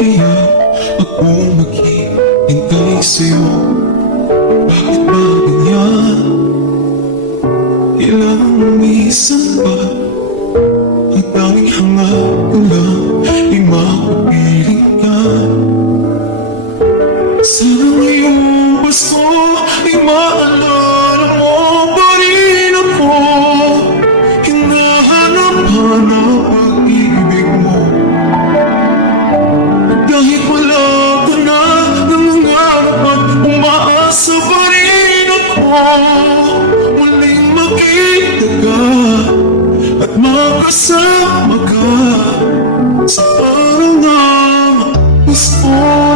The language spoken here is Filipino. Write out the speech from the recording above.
kaya ako maghihintay sa'yo? Bakit ba ganyan? Ilang minsan ba ang tanging hangat ko lang ay mapapiling ka? Sana ngayong Pasko ay maalala mo pa rin ako. Hinahanap-hanap pag-ibig mo. Kahit wala ka na, nangangarap at umaasa pa rin ako. Muling makita ka at makasama ka sa araw ng Pasko.